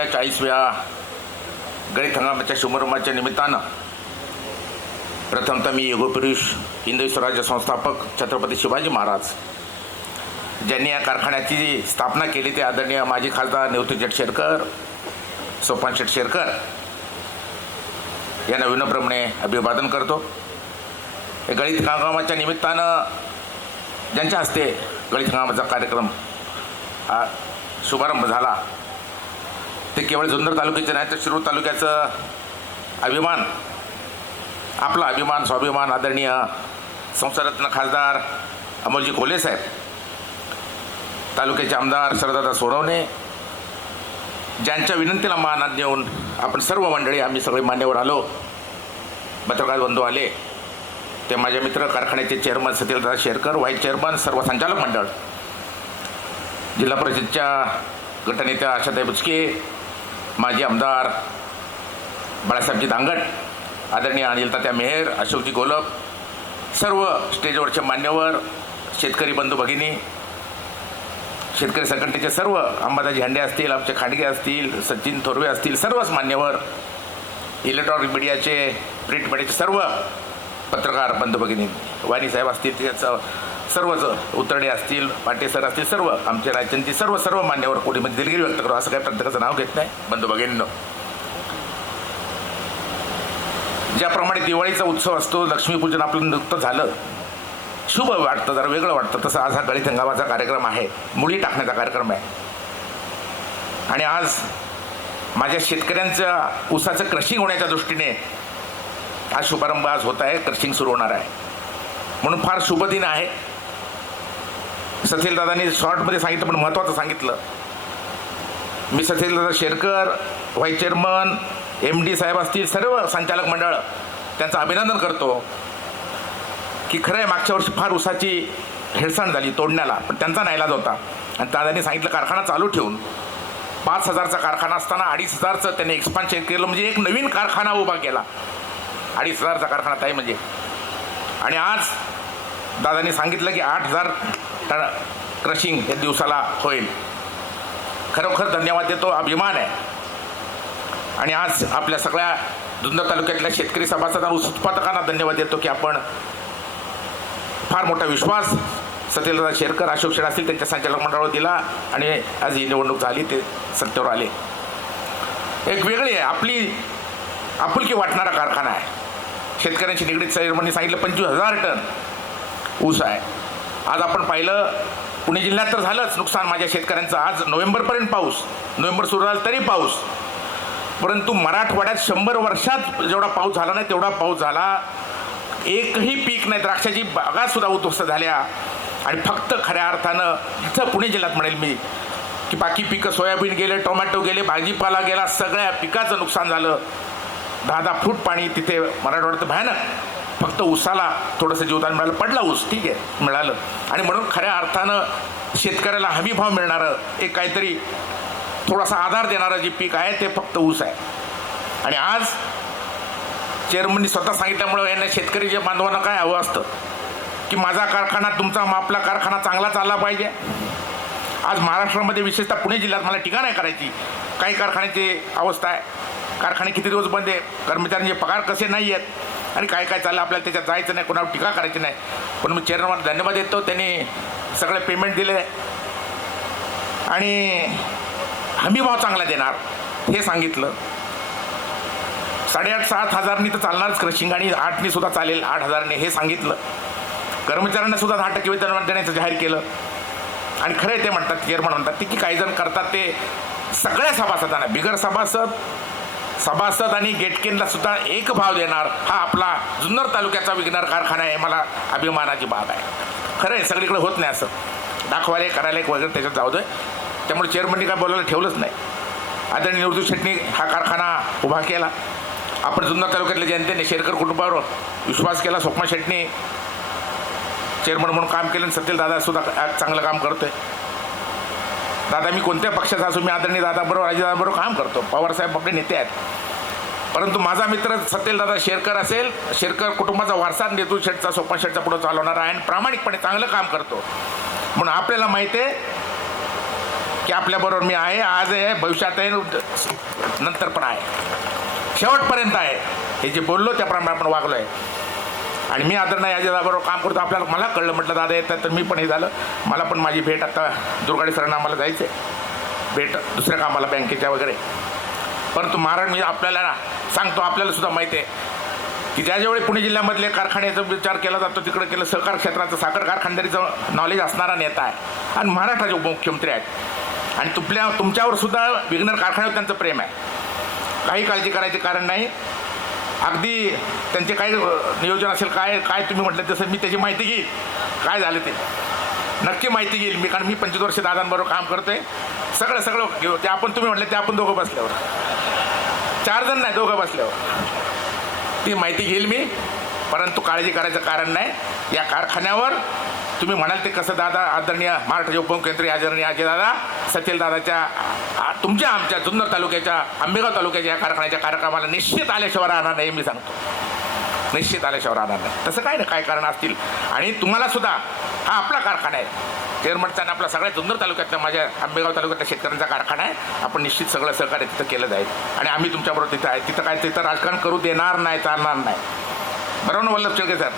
माझ्या चाळीसव्या गणित हंगामाच्या शुभारंभाच्या निमित्तानं प्रथमतः मी युगपुरुष हिंदू स्वराज्य संस्थापक छत्रपती शिवाजी महाराज ज्यांनी या कारखान्याची स्थापना केली ते आदरणीय माजी खासदार नेवती शेरकर सोपान शेरकर यांना विनम्रपणे अभिवादन करतो. हे गणित हंगामाच्या निमित्तानं ज्यांच्या हस्ते गणित हंगामाचा कार्यक्रम हा शुभारंभ झाला ते केवळ जुन्नर तालुक्याचे नाही तर शिरूर तालुक्याचं अभिमान आपला अभिमान स्वाभिमान आदरणीय संसदरत्न खासदार अमोलजी कोल्हे साहेब तालुक्याचे आमदार शरदादा सोनवणे ज्यांच्या विनंतीला मानात देऊन आपण सर्व मंडळी आम्ही सगळे मान्यवर आलो. पत्रकार बंधू आले. ते माझे मित्र कारखान्याचे chairman Satildada Sherkar vice chairman सर्व संचालक मंडळ जिल्हा परिषदच्या गटनेत्या आशाताई बुचके माजी आमदार बाळासाहेबजी दांगट आदरणीय अनिल तात्या मेहेर अशोकजी गोलप सर्व स्टेजवरचे मान्यवर शेतकरी बंधू भगिनी शेतकरी संघटनेचे सर्व अंबादाजी हंडे असतील आमचे खांडगे असतील सचिन थोरवे असतील सर्वच मान्यवर इलेक्ट्रॉनिक मीडियाचे प्रिंट मीडियाचे सर्व पत्रकार बंधू भगिनी वाणी साहेब असतील त्याचं सर्वच उतरडे असतील पाटे सर असतील सर्व आमच्या राज्यांची सर्व सर्व मान्यवर कोणीमध्ये दिलगिरी व्यक्त करू? असं काही प्रत्येकाचं नाव घेत नाही? बंधू भगिनींनो. ज्याप्रमाणे दिवाळीचा उत्सव असतो लक्ष्मीपूजन आपलं नुकतं झालं शुभ वाटतं जरा वेगळं वाटतं तसं आज हा गळीत हंगामाचा कार्यक्रम आहे. मुळी टाकण्याचा कार्यक्रम आहे. आणि आज माझ्या शेतकऱ्यांच्या ऊसाचं क्रशिंग होण्याच्या दृष्टीने हा शुभारंभ आज होत आहे क्रशिंग सुरू होणार आहे. म्हणून फार शुभ दिन आहे. सथिलदादांनी शॉर्टमध्ये सांगितलं पण महत्त्वाचं सांगितलं. मी Satildada Sherkar vice chairman M D साहेब असतील सर्व संचालक मंडळ त्यांचं अभिनंदन करतो की खरं आहे मागच्या वर्षी फार उसाची हेळसांड झाली तोडण्याला पण त्यांचा नाईलाज होता. आणि दादांनी सांगितलं कारखाना चालू ठेवून. पाच हजारचा कारखाना असताना अडीच हजारचं त्यांनी एक्सपान्शन केलं म्हणजे एक नवीन कारखाना उभा केला. अडीच हजारचा कारखाना ताई म्हणजे. आणि आज दादांनी सांगितलं की आठ हजार तर क्रशिंग हे दिवसाला होईल. खरोखर धन्यवाद देतो अभिमान आहे. आणि आज आपल्या सगळ्या जुन्नर तालुक्यातल्या शेतकरी सभासदांना उत्पादकांना धन्यवाद देतो की आपण फार मोठा विश्वास सत्यलदा शेरकर अशोक शेड असतील त्यांच्या संचालक मंडळावर दिला आणि आज ही निवडणूक झाली ते सत्तेवर आले. एक वेगळी आहे आपली आपुलकी वाटणारा कारखाना आहे. शेतकऱ्यांशी निगडीत चेअरमननी सांगितलं पंचवीस हजार टन ऊस आहे. आज आपण पाहिलं पुणे जिल्ह्यात तर झालंच नुकसान माझ्या शेतकऱ्यांचं. आज नोव्हेंबरपर्यंत पाऊस. नोव्हेंबर सुरू झाला तरी पाऊस. परंतु मराठवाड्यात शंभर वर्षात जेवढा पाऊस झाला नाही तेवढा पाऊस झाला. एकही पीक नाही. द्राक्षाची बागासुद्धा उद्ध्वस्त झाल्या. आणि फक्त खऱ्या अर्थानं इथं पुणे जिल्ह्यात म्हणेल मी की बाकी पिकं सोयाबीन गेले टोमॅटो गेले भाजीपाला गेला सगळ्या पिकाचं नुकसान झालं. दहा दहा फूट पाणी तिथे मराठवाड्यात भयानक फक्त ऊसाला थोडंसं जीवदान मिळालं पडला ऊस ठीक आहे मिळालं. आणि म्हणून खऱ्या अर्थानं शेतकऱ्याला हमी भाव मिळणारं एक काहीतरी थोडासा आधार देणारं जे पीक आहे ते फक्त ऊस आहे. आणि आज चेअरमननी स्वतः सांगितल्यामुळं यांना शेतकरी जे बांधवांना काय हवं असतं की माझा कारखाना तुमचा आपला कारखाना चांगला चालला पाहिजे. आज महाराष्ट्रामध्ये विशेषतः पुणे जिल्ह्यात मला टीका नाही करायची. काही कारखान्याची अवस्था आहे. कारखाने किती दिवस बंद आहे? कर्मचाऱ्यांचे पगार कसे नाही आहेत? आणि काय काय चाललं आपल्याला त्याच्यात जायचं नाही कोणावर टीका करायची नाही. पण मी चेअरमन धन्यवाद देतो त्यांनी सगळे पेमेंट दिले आणि हमी भाव चांगला देणार हे सांगितलं. साडेआठ सात हजारनी तर चालणारच क्रशिंग आणि आठनी सुद्धा चालेल आठ हजारने हे सांगितलं. कर्मचाऱ्यांना सुद्धा दहा टक्के वेतन देण्याचं जाहीर केलं. आणि खरं ते म्हणतात चेअरमन म्हणतात ते की काही जण करतात ते सगळ्या सभासदांना बिगर सभासद सभासद आणि गेटकेनला सुद्धा एक भाव देणार हा आपला जुन्नर तालुक्याचा विघ्नर कारखाना आहे मला अभिमानाची बाब आहे. खरं आहे सगळीकडे होत नाही असं. दाखवायला करायला एक वगैरे त्याच्यात जाऊ दे. त्यामुळे चेअरमननी काय बोलायला ठेवलंच नाही. आदरणीय निवृत्ती शेट्टी हा कारखाना उभा केला. आपण जुन्नर तालुक्यातल्या जनतेने शेरकर कुटुंबावर विश्वास केला स्वप्ना शेट्टी चेअरमन म्हणून काम केलं आणि सत्यल दादा सुद्धा चांगलं काम करतोय. दादा मी कोणत्या पक्षाचा असो मी आदरणीय दादाबरोबर अजितदादाबरोबर काम करतो. पवारसाहेब आपले नेते आहेत. परंतु माझा मित्र सतेल दादा शेरकर असेल शेरकर कुटुंबाचा वारसा नेतू शेठचा सोपा शेठचा पुढं चालवणारा आहे आणि प्रामाणिकपणे चांगलं काम करतो. म्हणून आपल्याला माहिती आहे की आपल्याबरोबर मी आहे आज आहे भविष्यात आहे नंतर पण आहे. शेवटपर्यंत आहे. हे जे बोललो त्याप्रमाणे आपण वागलो आहे आणि मी आता आदरणीय याच्याबरोबर काम करतो. आपल्याला मला कळलं म्हटलं दादा येतात तर मी पण हे झालं. मला पण माझी भेट आता दुर्गाडी सरांना आम्हाला जायचं आहे भेट दुसऱ्या कामाला बँकेच्या वगैरे. परंतु महाराज मी आपल्याला ना सांगतो आपल्याला सुद्धा माहिती आहे की ज्या ज्यावेळी पुणे जिल्ह्यामधले कारखान्याचा विचार केला जातो तिकडे केलं सहकार क्षेत्राचं साखर कारखानदारीचं नॉलेज असणारा नेता आहे. आणि महाराष्ट्राचे उपमुख्यमंत्री आहेत. आणि तुपल्या तुमच्यावर सुद्धा विघ्नर कारखान्यावर त्यांचं प्रेम आहे. काही काळजी करायचे कारण नाही. अगदी त्यांचे काय नियोजन असेल काय काय तुम्ही म्हटलं तसं मी त्याची माहिती घेईल. काय झालं ते? नक्की माहिती घेईल मी कारण मी पंचवीस वर्ष दादांबरोबर काम करतोय. सगळं सगळं घेऊ. ते आपण तुम्ही म्हटलं ते आपण दोघं बसल्यावर. चार जण नाही दोघं बसल्यावर. ती माहिती घेईल मी परंतु काळजी करायचं कारण नाही. या कारखान्यावर तुम्ही म्हणाल ते कसं दादा आदरणीय महाराष्ट्राचे उपमुख्यमंत्री आदरणीय अजय दादा सचिलदादाच्या तुमच्या आमच्या जुन्नर तालुक्याच्या आंबेगाव तालुक्याच्या या कारखान्याच्या कार्यक्रमाला निश्चित आल्याशिवाय राहणार नाही मी सांगतो. निश्चित आल्याशिवाय राहणार नाही. तसं काय ना काय कारण असतील? आणि तुम्हाला सुद्धा हा आपला कारखाना आहे. चेअरमनचा आणि आपला सगळ्या जुन्नर तालुक्यातल्या माझ्या आंबेगाव तालुक्यातल्या शेतकऱ्यांचा कारखाना आहे. आपण निश्चित सगळं सहकार्य तिथं केलं जाईल. आणि आम्ही तुमच्याबरोबर तिथं आहे. तिथं काय तिथं राजकारण करू देणार नाही चालणार नाही. बरोबर ना वल्लभ शेळके सर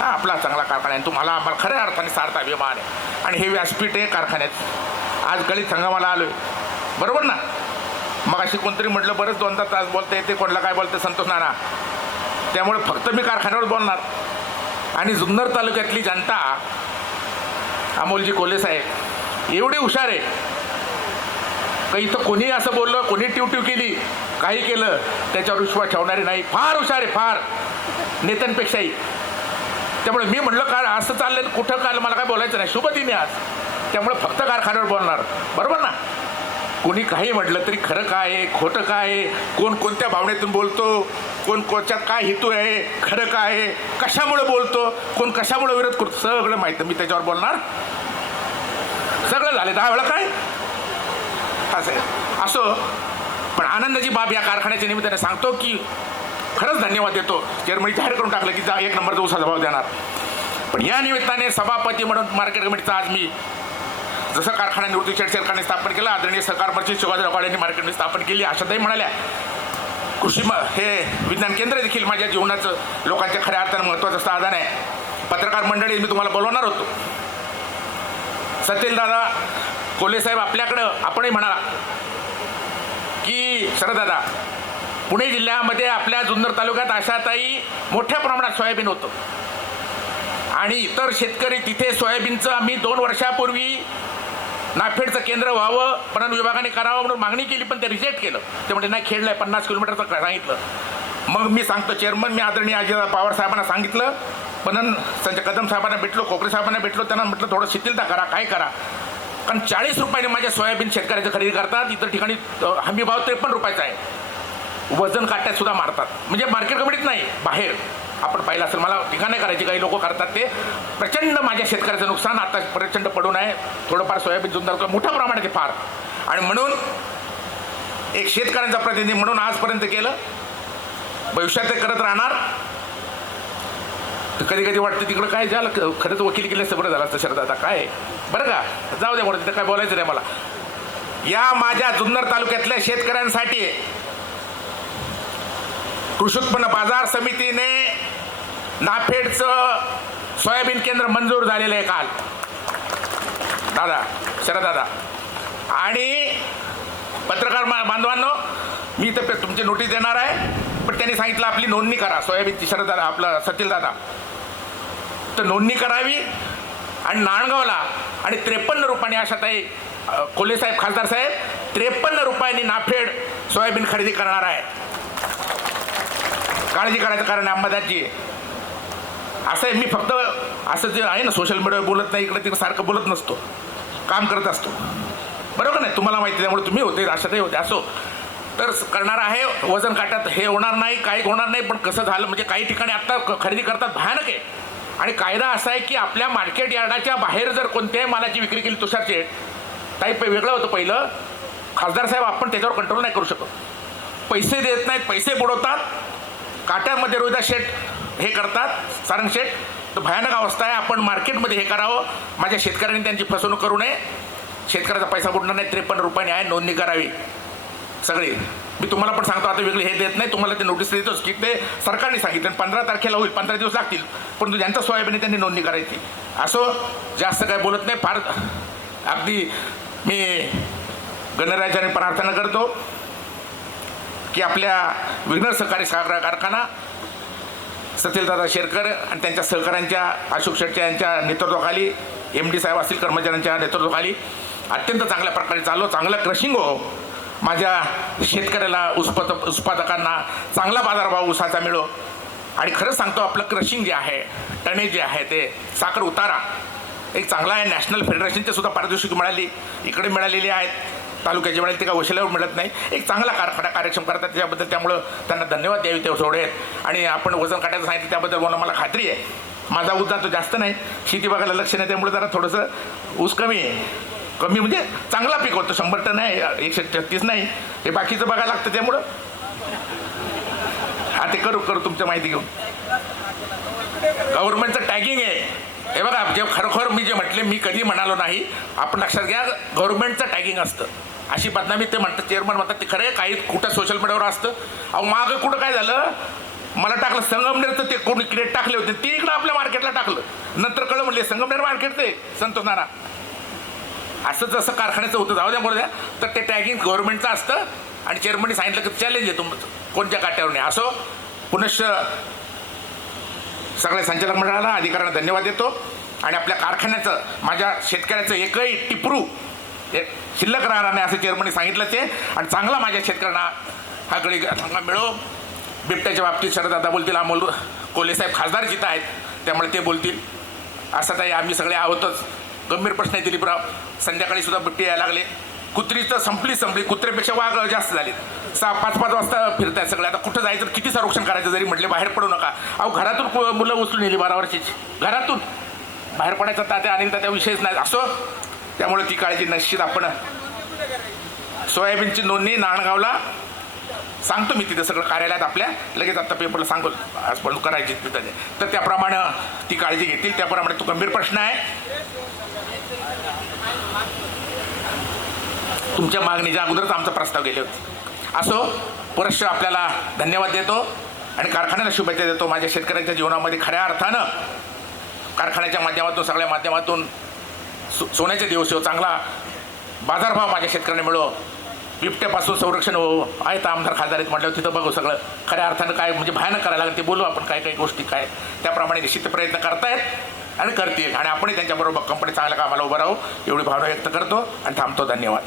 हा आपला चांगला कारखाना आहे. तुम्हाला आम्हाला खऱ्या अर्थाने सार्थ अभिमान आहे. आणि हे व्यासपीठ आहे कारखान्यात आज गळीत संगमाला आलो आहे बरोबर ना? मग अशी कोणतरी म्हटलं बरंच दोनदा तास बोलते येते कोणाला काय बोलते संतोष नाना. त्यामुळे फक्त मी कारखान्यावर बोलणार. आणि जुन्नर तालुक्यातली जनता अमोलजी कोलेसाहेब साहेब एवढे हुशार आहे. का इथं कोणी असं बोललं कोणी ट्यूट्यू केली काही केलं त्याच्यावर विश्वास ठेवणारे नाही. फार हुशार आहे फार. नेत्यांपेक्षाही. त्यामुळे मी म्हटलं काय असं चाललं कुठं काल मला काय बोलायचं नाही. शुभ दिन आज. त्यामुळे फक्त कारखान्यावर बोलणार. बरोबर ना? कोणी काही म्हटलं तरी खरं काय आहे खोटं काय आहे कोण कोणत्या भावनेतून बोलतो कोण कोच्यात काय हेतू आहे खरं काय आहे कशामुळे बोलतो कोण कशामुळे विरोध करतो सगळं माहिती मी त्याच्यावर बोलणार. सगळं झाले दहा वेळा काय? असं आहे. असो. पण आनंदाची बाब या कारखान्याच्या निमित्ताने सांगतो की खरंच धन्यवाद देतो. जर्मनी जाहीर करून टाकलं की जा एक नंबरचा उसाचा भाव देणार. पण या निमित्ताने सभापती म्हणून मार्केट कमिटीचा आज मी जसं कारखाना निवृत्ती सरकारने स्थापन केलं आदरणीय सहकार मंत्री शिवाजीराव काळे यांनी मार्केटने स्थापन केली आशाताई म्हणाल्या. कृषी म हे विज्ञान केंद्र देखील माझ्या जीवनाचं लोकांच्या खऱ्या अर्थानं महत्त्वाचं साधन आहे. पत्रकार मंडळी मी तुम्हाला बोलवणार होतो. सतील दादा कोल्हे साहेब आपल्याकडं आपणही म्हणा की सरदादा पुणे जिल्ह्यामध्ये आपल्या जुन्नर तालुक्यात आशाताई मोठ्या प्रमाणात सोयाबीन होतं. आणि इतर शेतकरी तिथे सोयाबीनचं आम्ही दोन वर्षापूर्वी नाफेडचं केंद्र व्हावं पणन विभागाने करावं म्हणून मागणी केली पण ते रिजेक्ट केलं. ते म्हणजे नाही खेळलं आहे पन्नास किलोमीटरचं सांगितलं. मग मी सांगतो चेअरमन मी आदरणीय अजित पवार साहेबांना सांगितलं पणन संजय कदम साहेबांना भेटलो कोकरे साहेबांना भेटलो त्यांना म्हटलं थोडं शिथिलता करा काय करा. कारण चाळीस रुपयाने माझ्या सोयाबीन शेतकऱ्याचं खरेदी करतात इतर ठिकाणी हमी भाव त्रेपन्न रुपयाचा आहे. वजन काट्यात सुद्धा मारतात. म्हणजे मार्केट कमिटीत नाही बाहेर. आपण पाहिलं असेल मला ठिकाणे करायचे करायची काही लोक करतात ते. प्रचंड माझ्या शेतकऱ्याचं नुकसान आता प्रचंड पडून आहे. थोडंफार सोयाबीन जुंदार मोठ्या प्रमाणात आहे फार. आणि म्हणून एक शेतकऱ्यांचा प्रतिनिधी म्हणून आजपर्यंत केलं. भविष्यात ते करत राहणार. तर कधी कधी वाटतं तिकडं काय झालं? खरंच वकील केलं असतं बरं झालं असतं शरद आता. काय? बरं का? जाऊ द्या म्हणून तिथं काय बोलायचं नाही मला. या माझ्या जुन्नर तालुक्यातल्या शेतकऱ्यांसाठी कृषी उत्पन्न बाजार समितीने नाफेडचं सोयाबीन केंद्र मंजूर झालेलं आहे काल. दादा शरद दादा. आणि पत्रकार मा- बांधवांनो मी तर तुमची नोटीस देणार आहे पण त्यांनी सांगितलं आपली नोंदणी करा. सोयाबीनची शरद दादा आपलं सतील दादा. तर नोंदणी करावी आणि नांदगावला आणि त्रेपन्न रुपयाने आशाताई ताई कोलेसाहेब खासदार साहेब त्रेपन्न रुपयांनी नाफेड सोयाबीन खरेदी करणार आहे. काळजी करायचं कारण आहे असं आहे मी फक्त असं जे आहे ना सोशल मीडियावर बोलत नाही इकडे तिकडे सारखं बोलत नसतो. काम करत असतो. बरोबर नाही? तुम्हाला माहिती त्यामुळे तुम्ही होते आशाताई होते असो. तर करणार आहे वजन काट्यात हे होणार नाही काही होणार नाही पण कसं झालं म्हणजे काही ठिकाणी आत्ता खरेदी करतात भयानक आहे. आणि कायदा असा आहे की आपल्या मार्केट यार्डाच्या बाहेर जर कोणत्याही मालाची विक्री केली तुषार शेठ टाईप वेगळं होतं पहिलं. खासदार साहेब आपण त्याच्यावर कंट्रोल नाही करू शकत. पैसे देत नाहीत पैसे बुडवतात. काट्यामध्ये रोहिदा शेठ हे करतात. सारंग शेठ तर भयानक अवस्था आहे. आपण मार्केटमध्ये हे करावं. माझ्या शेतकऱ्यांनी त्यांची फसवणूक करू नये. शेतकऱ्याचा पैसा बुडणार नाही. त्रेपन्न रुपयाने आहे. नोंदणी करावी. सगळे. मी तुम्हाला पण सांगतो आता वेगळे हे देत नाही. तुम्हाला ते नोटीस देतोच की ते सरकारने सांगितलं. पंधरा तारखेला होईल. पंधरा दिवस लागतील. परंतु ज्यांचं सोयाबीन आहे त्यांनी नोंदणी करायची. असो जास्त काय बोलत नाही. फार अगदी मी गणराजाने प्रार्थना करतो की आपल्या विघ्न सहकारी साखर कारखाना सतीलदादा शेरकर आणि त्यांच्या सहकाऱ्यांच्या अशोक शेट्टी यांच्या नेतृत्वाखाली एम डी साहेब असतील कर्मचाऱ्यांच्या नेतृत्वाखाली अत्यंत चांगल्या प्रकारे चाललो चांगलं क्रशिंग हो. माझ्या शेतकऱ्याला उत्पाद उत्पादकांना चांगला बाजारभाव उसाचा मिळो. आणि खरंच सांगतो आपलं क्रशिंग जे आहे टनेज जे आहे ते साखर उतारा. एक चांगला आहे नॅशनल फेडरेशनचे सुद्धा पारितोषिक मिळाली इकडे मिळालेली आहेत. तालुक्याचे मिळाले ते का वशिल्यावर मिळत नाही. एक चांगला कारखाना कार्यक्षम करतात. त्याबद्दल त्यामुळं त्यांना धन्यवाद द्यावी ते थोडे आणि आपण वजन काटायचं सांगितलं त्याबद्दल बोलणं मला खात्री आहे. माझा ऊस जातो जास्त नाही. शेती बघायला लक्ष नाही त्यामुळे जरा थोडंसं ऊस कमी आहे. कमी म्हणजे चांगला पीक होतो. शंभर टन आहे एकशे छत्तीस नाही. हे बाकीचं बघायला लागतं त्यामुळं. हा ते करू करू तुमच्या माहिती घेऊन. गव्हर्नमेंटचं टॅगिंग आहे. हे बघा जे खरोखर मी जे म्हटले मी कधी म्हणालो नाही. आपण लक्षात घ्या गव्हर्नमेंटचं टॅगिंग असतं. अशी बदनामी ते म्हणतात चेअरमन म्हणतात ते खरं काही कुठं सोशल मीडियावर असतं. अहो मागं कुठं काय झालं? मला टाकलं संगमनेरचं ते कोणी क्रेट टाकले होते ते इकडं आपल्या मार्केटला टाकलं. नंतर कळलं म्हणले संगमनेर मार्केट ते संतोष नाना असं जसं कारखान्याचं होतं जाऊ द्या बोलू द्या. तर ते टॅगिंग गव्हर्नमेंटचं असतं आणि चेअरमनने सांगितलं की चॅलेंज आहे तुमचं कोणत्या काट्यावर नाही. असो पुनश्च सगळ्या संचालक मंडळाला अधिकाऱ्यांना धन्यवाद देतो. आणि आपल्या कारखान्याचं माझ्या शेतकऱ्याचं एकही टिपरू ते शिल्लक राहणार नाही असं चेअरमनने सांगितलं ते आणि चांगला माझ्या शेतकऱ्यांना हा गळी चांगला मिळो. बिबट्याच्या बाबतीत शरदादा बोलतील अमोल कोलेसाहेब खासदार जिथं आहेत त्यामुळे ते बोलतील. असं काही आम्ही सगळे आहोतच. गंभीर प्रश्न आहे दिलीपराव. संध्याकाळी सुद्धा बिबटी यायला लागले. कुत्री तर संपली संपली. कुत्र्यापेक्षा वाघ जास्त झाले सहा पाच पाच वाजता फिरतायत सगळे. आता कुठं जायचं? किती संरक्षण करायचं जरी म्हटले बाहेर पडू नका. अहो घरातून मुलं उचलून नेली बारा वर्षाची. घरातून. बाहेर पडायचा तात्या आणि त्या विषयच नाही. असो त्यामुळे ती काळजी निश्चित आपण सोयाबीनची नोंदणी नाणगावला सांगतो मी तिथं सगळं कार्यालयात आपल्या. लगेच आता पेपरला सांगतो आज पण करायची तिथं. ते. तर त्याप्रमाणे ती काळजी घेतील. त्याप्रमाणे तो गंभीर प्रश्न आहे. तुमच्या मागणीच्या अगोदरच आमचा प्रस्ताव गेले होते. असो परश्च आपल्याला धन्यवाद देतो आणि कारखान्याला शुभेच्छा देतो. माझ्या शेतकऱ्यांच्या जीवनामध्ये खऱ्या अर्थानं कारखान्याच्या माध्यमातून सगळ्या माध्यमातून सो सोन्याचे दिवस येऊ चांगला बाजारभाव माझ्या शेतकऱ्यांना मिळो. बिबट्यापासून संरक्षण हो आहेत आमदार खासदार आहेत म्हटलं तिथं बघू सगळं. खऱ्या अर्थानं काय म्हणजे भयानक करायला लागेल ते बोलू आपण काय काही गोष्टी काय. त्याप्रमाणे निश्चित प्रयत्न करतायत आणि करतील. आणि आपणही त्यांच्याबरोबर कंपनी चांगल्या कामाला उभं राहू एवढी भावना व्यक्त करतो आणि थांबतो. धन्यवाद.